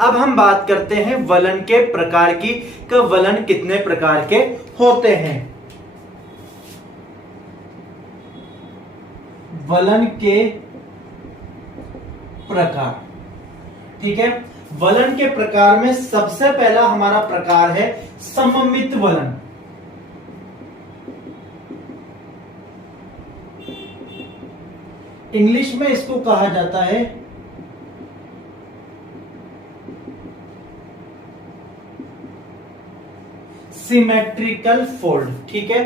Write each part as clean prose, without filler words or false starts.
अब हम बात करते हैं वलन के प्रकार की, कि वलन कितने प्रकार के होते हैं। वलन के प्रकार, ठीक है। वलन के प्रकार में सबसे पहला हमारा प्रकार है सममित वलन। इंग्लिश में इसको कहा जाता है सिमेट्रिकल फोल्ड, ठीक है।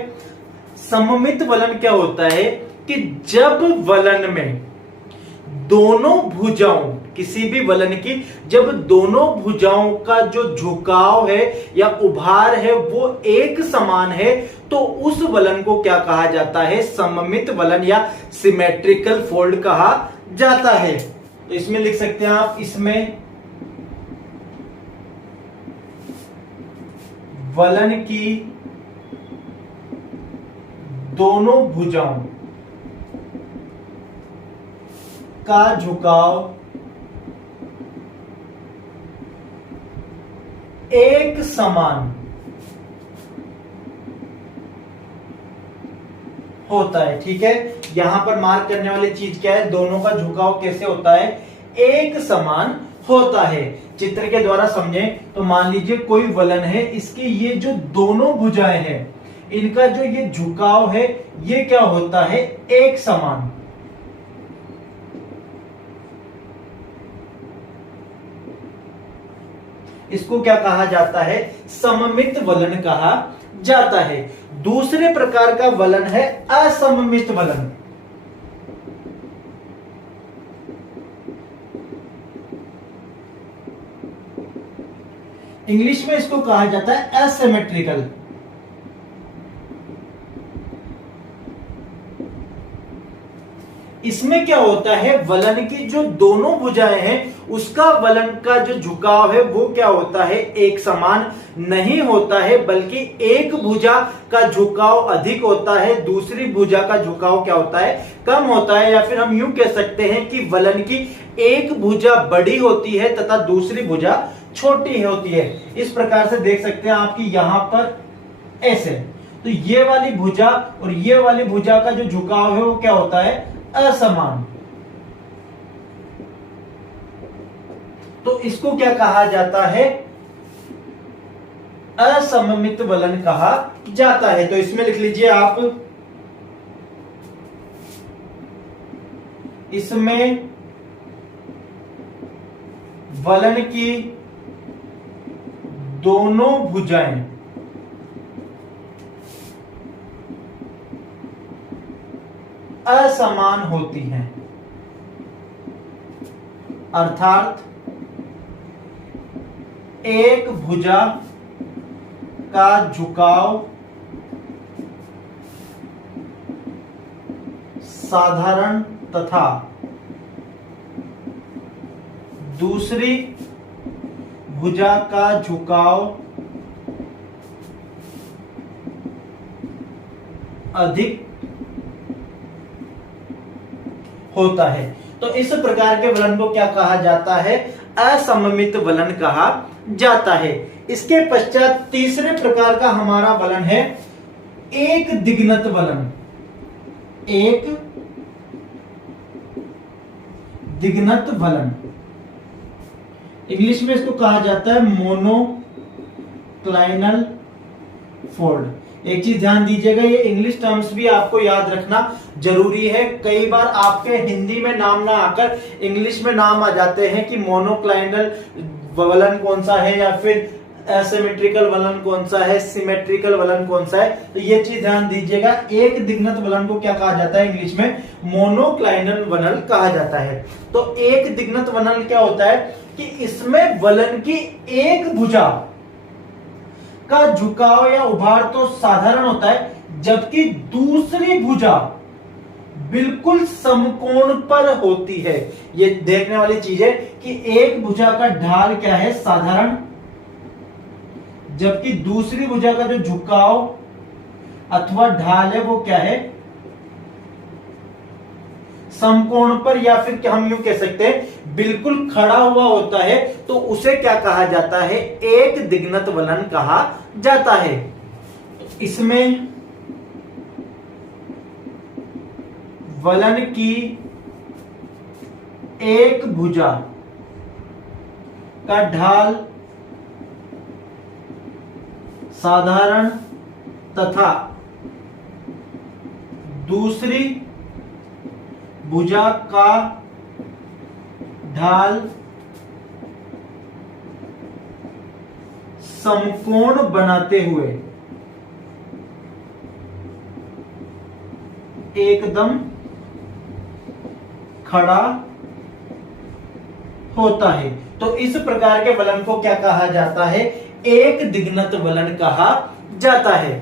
सममित वलन क्या होता है कि जब वलन में दोनों भुजाओं, किसी भी वलन की जब दोनों भुजाओं का जो झुकाव है या उभार है वो एक समान है, तो उस वलन को क्या कहा जाता है? सममित वलन या सिमेट्रिकल फोल्ड कहा जाता है। तो इसमें लिख सकते हैं आप, इसमें वलन की दोनों भुजाओं का झुकाव एक समान होता है, ठीक है। यहां पर मार्क करने वाली चीज क्या है? दोनों का झुकाव कैसे होता है? एक समान होता है। चित्र के द्वारा समझें तो मान लीजिए कोई वलन है, इसकी ये जो दोनों भुजाएं हैं, इनका जो ये झुकाव है ये क्या होता है? एक समान। इसको क्या कहा जाता है? सममित वलन कहा जाता है। दूसरे प्रकार का वलन है असममित वलन। इंग्लिश में इसको कहा जाता है एसिमेट्रिकल। इसमें क्या होता है? वलन की जो दोनों भुजाएं हैं उसका वलन का जो झुकाव है वो क्या होता है? एक समान नहीं होता है, बल्कि एक भुजा का झुकाव अधिक होता है, दूसरी भुजा का झुकाव क्या होता है? कम होता है। या फिर हम यूं कह सकते हैं कि वलन की एक भुजा बड़ी होती है तथा दूसरी भुजा छोटी होती है। इस प्रकार से देख सकते हैं आपकी यहां पर ऐसे, तो ये वाली भुजा और ये वाली भुजा का जो झुकाव है वो क्या होता है? असमान। तो इसको क्या कहा जाता है? असममित वलन कहा जाता है। तो इसमें लिख लीजिए आप, इसमें वलन की दोनों भुजाएं असमान होती हैं, अर्थात एक भुजा का झुकाव साधारण तथा दूसरी भुजा का झुकाव अधिक होता है। तो इस प्रकार के वलन को क्या कहा जाता है? असममित वलन कहा जाता है। इसके पश्चात तीसरे प्रकार का हमारा वलन है एक दिग्नत वलन। एक दिग्नत वलन, इंग्लिश में इसको कहा जाता है मोनोक्लाइनल फोल्ड। एक चीज ध्यान दीजिएगा, ये इंग्लिश टर्म्स भी आपको याद रखना जरूरी है। कई बार आपके हिंदी में नाम ना आकर इंग्लिश में नाम आ जाते हैं कि मोनोक्लाइनल वलन कौन सा है, या फिर एसिमेट्रिकल वलन कौन सा है, सिमेट्रिकल वलन कौन सा है। तो ये चीज ध्यान दीजिएगा, एक दिग्नत वलन को क्या कहा जाता है? इंग्लिश में मोनोक्लाइनल वलन कहा जाता है। तो एक दिग्नत वलन क्या होता है कि इसमें वलन की एक भुजा का झुकाव या उभार तो साधारण होता है, जबकि दूसरी भुजा बिल्कुल समकोण पर होती है। ये देखने वाली चीज है कि एक भुजा का ढाल क्या है? साधारण, जबकि दूसरी भुजा का जो झुकाव अथवा ढाल है वो क्या है? समकोण पर, या फिर हम यूं कह सकते हैं बिल्कुल खड़ा हुआ होता है, तो उसे क्या कहा जाता है? एक दिग्नत वलन कहा जाता है। इसमें वलन की एक भुजा का ढाल साधारण तथा दूसरी भुजा का ढाल समकोण बनाते हुए एकदम खड़ा होता है। तो इस प्रकार के वलन को क्या कहा जाता है? एक दिग्नत वलन कहा जाता है।